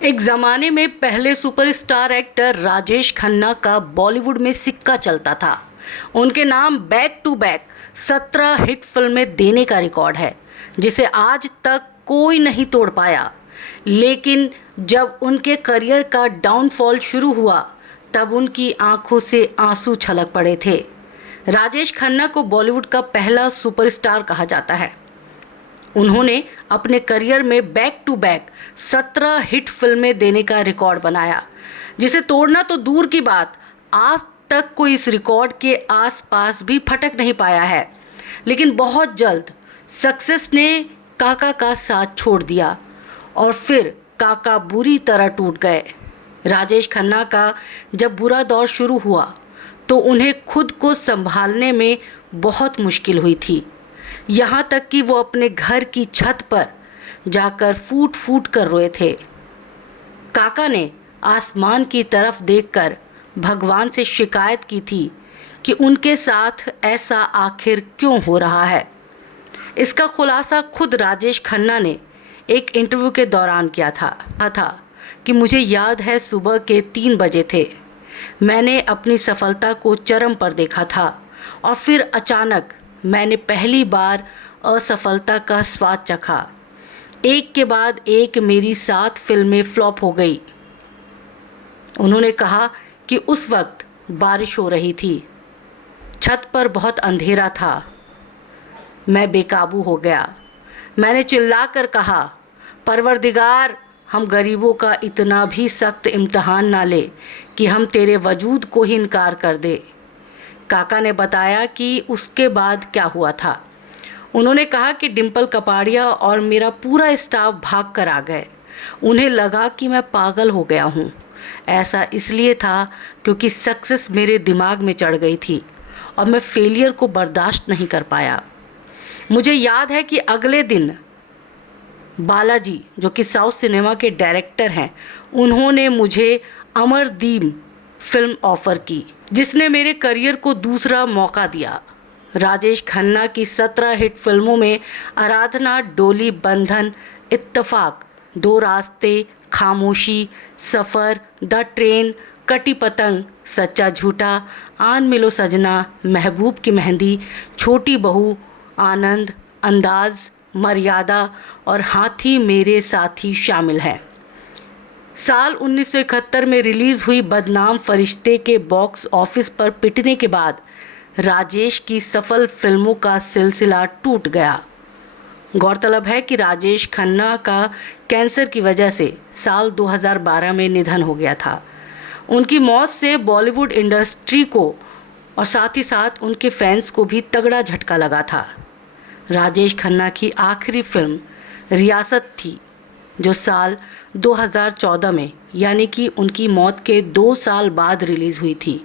एक ज़माने में पहले सुपरस्टार एक्टर राजेश खन्ना का बॉलीवुड में सिक्का चलता था। उनके नाम बैक टू बैक 17 हिट फिल्में देने का रिकॉर्ड है, जिसे आज तक कोई नहीं तोड़ पाया। लेकिन जब उनके करियर का डाउनफॉल शुरू हुआ, तब उनकी आंखों से आंसू छलक पड़े थे। राजेश खन्ना को बॉलीवुड का पहला सुपरस्टार कहा जाता है। उन्होंने अपने करियर में बैक टू बैक 17 हिट फिल्में देने का रिकॉर्ड बनाया, जिसे तोड़ना तो दूर की बात, आज तक कोई इस रिकॉर्ड के आसपास भी फटक नहीं पाया है। लेकिन बहुत जल्द सक्सेस ने काका का साथ छोड़ दिया और फिर काका बुरी तरह टूट गए। राजेश खन्ना का जब बुरा दौर शुरू हुआ तो उन्हें खुद को संभालने में बहुत मुश्किल हुई थी। यहाँ तक कि वो अपने घर की छत पर जाकर फूट फूट कर रोए थे। काका ने आसमान की तरफ देखकर भगवान से शिकायत की थी कि उनके साथ ऐसा आखिर क्यों हो रहा है। इसका खुलासा खुद राजेश खन्ना ने एक इंटरव्यू के दौरान किया था कि मुझे याद है सुबह के 3 बजे थे। मैंने अपनी सफलता को चरम पर देखा था और फिर अचानक मैंने पहली बार असफलता का स्वाद चखा। एक के बाद एक मेरी 7 फिल्में फ्लॉप हो गई। उन्होंने कहा कि उस वक्त बारिश हो रही थी, छत पर बहुत अंधेरा था। मैं बेकाबू हो गया। मैंने चिल्लाकर कहा, परवरदिगार, हम गरीबों का इतना भी सख्त इम्तिहान ना ले कि हम तेरे वजूद को ही इनकार कर दे। काका ने बताया कि उसके बाद क्या हुआ था। उन्होंने कहा कि डिम्पल कपाड़िया और मेरा पूरा स्टाफ भाग कर आ गए। उन्हें लगा कि मैं पागल हो गया हूँ। ऐसा इसलिए था क्योंकि सक्सेस मेरे दिमाग में चढ़ गई थी और मैं फेलियर को बर्दाश्त नहीं कर पाया। मुझे याद है कि अगले दिन बालाजी, जो कि साउथ सिनेमा के डायरेक्टर हैं, उन्होंने मुझे अमरदीप फिल्म ऑफ़र की, जिसने मेरे करियर को दूसरा मौका दिया। राजेश खन्ना की 17 हिट फिल्मों में आराधना, डोली, बंधन, इत्तेफाक, 2 रास्ते, खामोशी, सफ़र, द ट्रेन, कटी पतंग, सच्चा झूठा, आन मिलो सजना, महबूब की मेहंदी, छोटी बहू, आनंद, अंदाज, मर्यादा और हाथी मेरे साथी शामिल हैं। साल 1971 में रिलीज़ हुई बदनाम फरिश्ते के बॉक्स ऑफिस पर पिटने के बाद राजेश की सफल फिल्मों का सिलसिला टूट गया। गौरतलब है कि राजेश खन्ना का कैंसर की वजह से साल 2012 में निधन हो गया था। उनकी मौत से बॉलीवुड इंडस्ट्री को और साथ ही साथ उनके फैंस को भी तगड़ा झटका लगा था। राजेश खन्ना की आखिरी फिल्म रियासत थी, जो साल 2014 में, यानी कि उनकी मौत के 2 साल बाद रिलीज़ हुई थी।